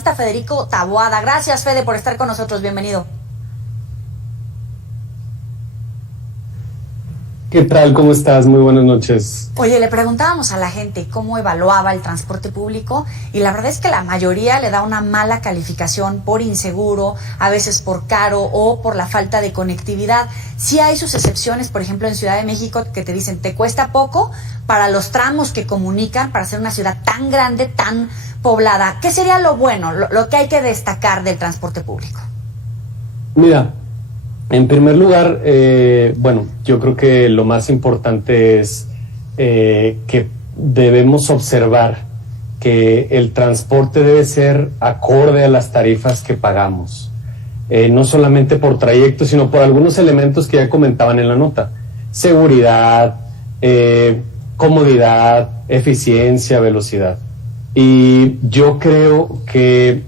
Federico Taboada. Gracias, Fede, por estar con nosotros. Bienvenido. ¿Qué tal? ¿Cómo estás? Muy buenas noches. Oye, le preguntábamos a la gente cómo evaluaba el transporte público y la verdad es que la mayoría le da una mala calificación por inseguro, a veces por caro o por la falta de conectividad. Sí hay sus excepciones, por ejemplo, en Ciudad de México, que te dicen, te cuesta poco para los tramos que comunican, para ser una ciudad tan grande, tan poblada. ¿Qué sería lo bueno, lo que hay que destacar del transporte público? Mira, en primer lugar, bueno, yo creo que lo más importante es que debemos observar que el transporte debe ser acorde a las tarifas que pagamos. No solamente por trayecto, sino por algunos elementos que ya comentaban en la nota. Seguridad, comodidad, eficiencia, velocidad. Y yo creo que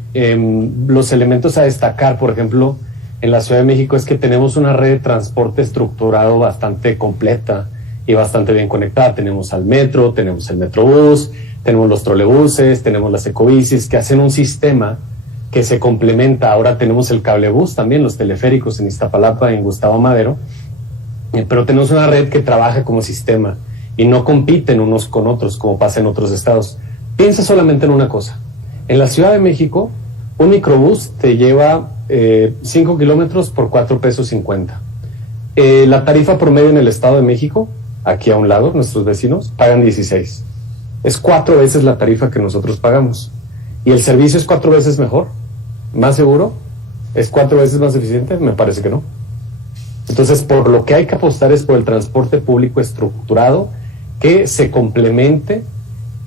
los elementos a destacar, por ejemplo, en la Ciudad de México, es que tenemos una red de transporte estructurado bastante completa y bastante bien conectada. Tenemos al metro, tenemos el Metrobús, tenemos los trolebuses, tenemos las ecobicis, que hacen un sistema que se complementa. Ahora tenemos el cablebús también, los teleféricos en Iztapalapa, en Gustavo Madero, pero tenemos una red que trabaja como sistema y no compiten unos con otros como pasa en otros estados. Piensa solamente en una cosa. En la Ciudad de México, un microbús te lleva 5 kilómetros por 4 pesos 50. La tarifa promedio en el Estado de México, aquí a un lado, nuestros vecinos, pagan 16. Es 4 veces la tarifa que nosotros pagamos. ¿Y el servicio es 4 veces mejor? ¿Más seguro? ¿Es 4 veces más eficiente? Me parece que no. Entonces, por lo que hay que apostar es por el transporte público estructurado que se complemente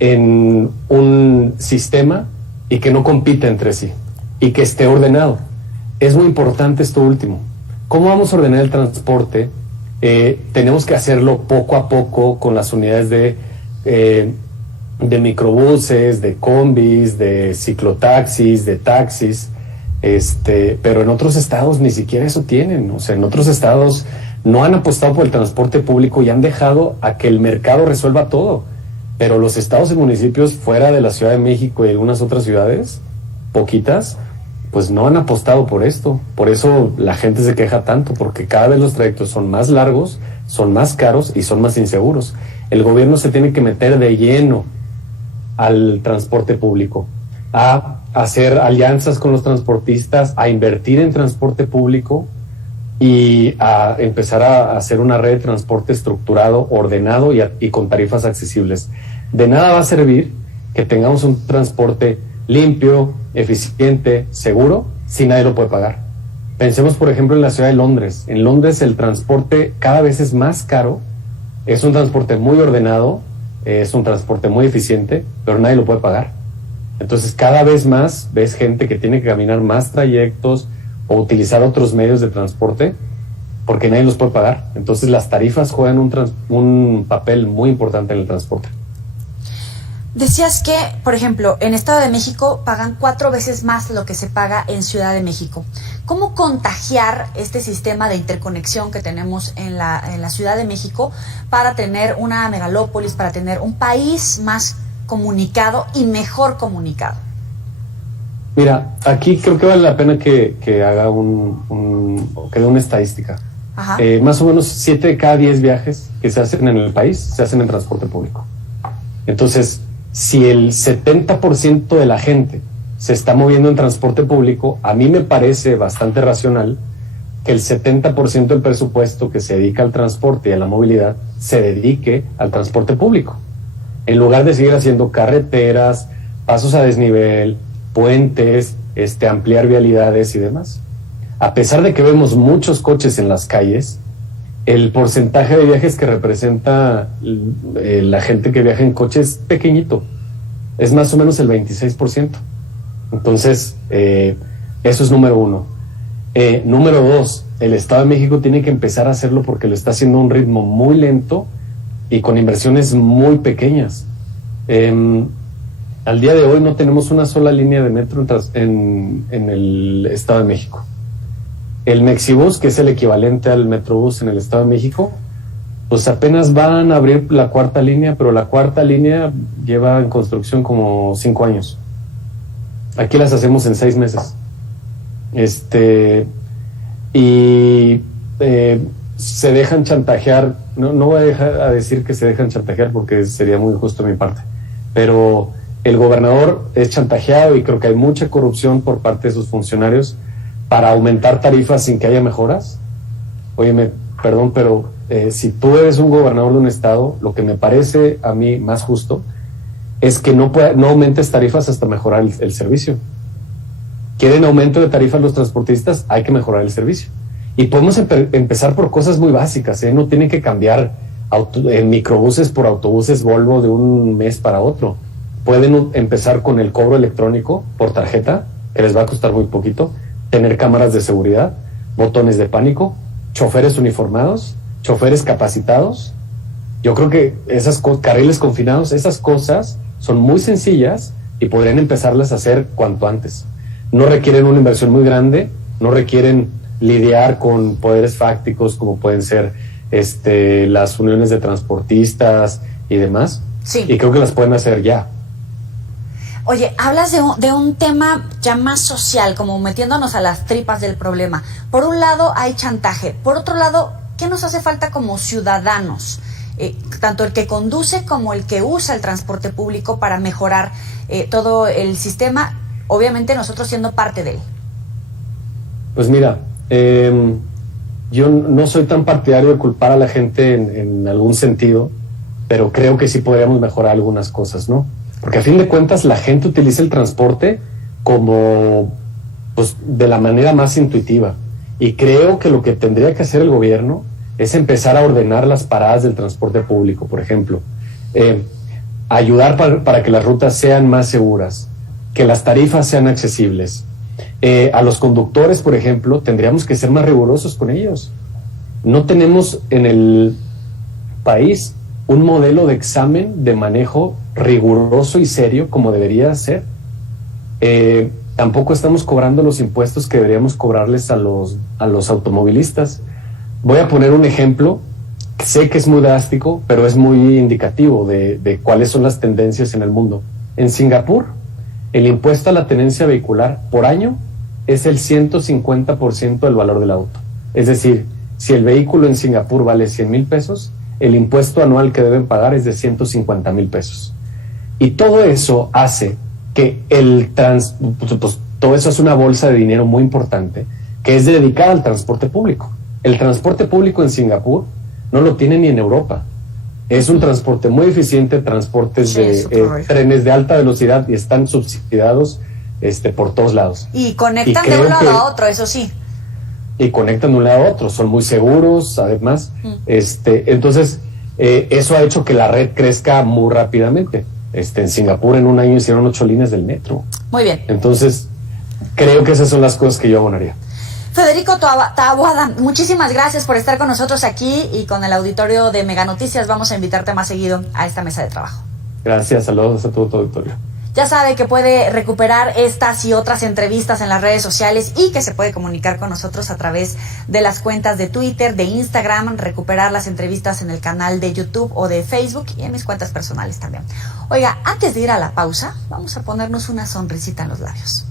en un sistema y que no compita entre sí y que esté ordenado. Es muy importante esto último. ¿Cómo vamos a ordenar el transporte? Tenemos que hacerlo poco a poco con las unidades de microbuses, de combis, de ciclotaxis, de taxis, pero en otros estados ni siquiera eso tienen. O sea, en otros estados no han apostado por el transporte público y han dejado a que el mercado resuelva todo. Pero los estados y municipios fuera de la Ciudad de México y algunas otras ciudades, poquitas, pues no han apostado por esto. Por eso la gente se queja tanto, porque cada vez los trayectos son más largos, son más caros y son más inseguros. El gobierno se tiene que meter de lleno al transporte público, a hacer alianzas con los transportistas, a invertir en transporte público y a empezar a hacer una red de transporte estructurado, ordenado y con tarifas accesibles. De nada va a servir que tengamos un transporte limpio, eficiente, seguro, si nadie lo puede pagar. Pensemos, por ejemplo, en la ciudad de Londres. En Londres el transporte cada vez es más caro, es un transporte muy ordenado, es un transporte muy eficiente, pero nadie lo puede pagar. Entonces cada vez más ves gente que tiene que caminar más trayectos o utilizar otros medios de transporte porque nadie los puede pagar. Entonces las tarifas juegan un papel muy importante en el transporte. Decías que, por ejemplo, en Estado de México pagan 4 veces más lo que se paga en Ciudad de México. ¿Cómo contagiar este sistema de interconexión que tenemos en la Ciudad de México para tener una megalópolis, para tener un país más comunicado y mejor comunicado? Mira, aquí creo que vale la pena que haga que dé una estadística. Más o menos 7 de cada 10 viajes que se hacen en el país se hacen en transporte público. Entonces, si el 70% de la gente se está moviendo en transporte público, a mí me parece bastante racional que el 70% del presupuesto que se dedica al transporte y a la movilidad se dedique al transporte público, en lugar de seguir haciendo carreteras, pasos a desnivel, puentes, ampliar vialidades y demás. A pesar de que vemos muchos coches en las calles, el porcentaje de viajes que representa la gente que viaja en coche es pequeñito, es más o menos el 26%. Entonces, eso es número uno. Número dos, el Estado de México tiene que empezar a hacerlo porque lo está haciendo a un ritmo muy lento y con inversiones muy pequeñas. Al día de hoy no tenemos una sola línea de metro en el Estado de México. El Mexibus, que es el equivalente al Metrobús en el Estado de México, pues apenas van a abrir la 4ª línea, pero la 4ª línea lleva en construcción como 5 años. Aquí las hacemos en 6 meses. Y se dejan chantajear. No voy a dejar a decir que se dejan chantajear porque sería muy injusto de mi parte, pero el gobernador es chantajeado y creo que hay mucha corrupción por parte de sus funcionarios para aumentar tarifas sin que haya mejoras. Óyeme, perdón, pero si tú eres un gobernador de un estado, lo que me parece a mí más justo es que no aumentes tarifas hasta mejorar el servicio. ¿Quieren aumento de tarifas los transportistas? Hay que mejorar el servicio. Y podemos empezar por cosas muy básicas, ¿eh? No tienen que cambiar en microbuses por autobuses Volvo de un mes para otro. Pueden empezar con el cobro electrónico por tarjeta, que les va a costar muy poquito, tener cámaras de seguridad, botones de pánico, choferes uniformados, choferes capacitados. Yo creo que carriles confinados, esas cosas son muy sencillas y podrían empezarlas a hacer cuanto antes. No requieren una inversión muy grande, no requieren lidiar con poderes fácticos como pueden ser las uniones de transportistas y demás. Sí. Y creo que las pueden hacer ya. Oye, hablas de un tema ya más social, como metiéndonos a las tripas del problema. Por un lado hay chantaje, por otro lado, ¿qué nos hace falta como ciudadanos? Tanto el que conduce como el que usa el transporte público para mejorar todo el sistema, obviamente nosotros siendo parte de él. Pues mira, yo no soy tan partidario de culpar a la gente en algún sentido, pero creo que sí podríamos mejorar algunas cosas, ¿no? Porque a fin de cuentas la gente utiliza el transporte como, pues, de la manera más intuitiva. Y creo que lo que tendría que hacer el gobierno es empezar a ordenar las paradas del transporte público, por ejemplo. Ayudar para que las rutas sean más seguras, que las tarifas sean accesibles. A los conductores, por ejemplo, tendríamos que ser más rigurosos con ellos. No tenemos en el país un modelo de examen de manejo riguroso y serio como debería ser. Tampoco estamos cobrando los impuestos que deberíamos cobrarles a los automovilistas. Voy a poner un ejemplo, sé que es muy drástico, pero es muy indicativo de cuáles son las tendencias en el mundo. En Singapur, el impuesto a la tenencia vehicular por año es el 150% del valor del auto. Es decir, si el vehículo en Singapur vale 100,000 pesos, el impuesto anual que deben pagar es de 150,000 pesos. Y todo eso hace que todo eso es una bolsa de dinero muy importante que es dedicada al transporte público. El transporte público en Singapur no lo tiene ni en Europa. Es un transporte muy eficiente, transportes de trenes de alta velocidad y están subsidiados por todos lados. Y conectan de un lado a otro, eso sí. Y conectan de un lado a otro, son muy seguros, además. Entonces, eso ha hecho que la red crezca muy rápidamente. En Singapur en un año hicieron 8 líneas del metro. Muy bien. Entonces, creo que esas son las cosas que yo abonaría. Federico Taboada, muchísimas gracias por estar con nosotros aquí y con el auditorio de Mega Noticias. Vamos a invitarte más seguido a esta mesa de trabajo. Gracias, saludos a todo tu auditorio. Ya sabe que puede recuperar estas y otras entrevistas en las redes sociales y que se puede comunicar con nosotros a través de las cuentas de Twitter, de Instagram, recuperar las entrevistas en el canal de YouTube o de Facebook y en mis cuentas personales también. Oiga, antes de ir a la pausa, vamos a ponernos una sonrisita en los labios.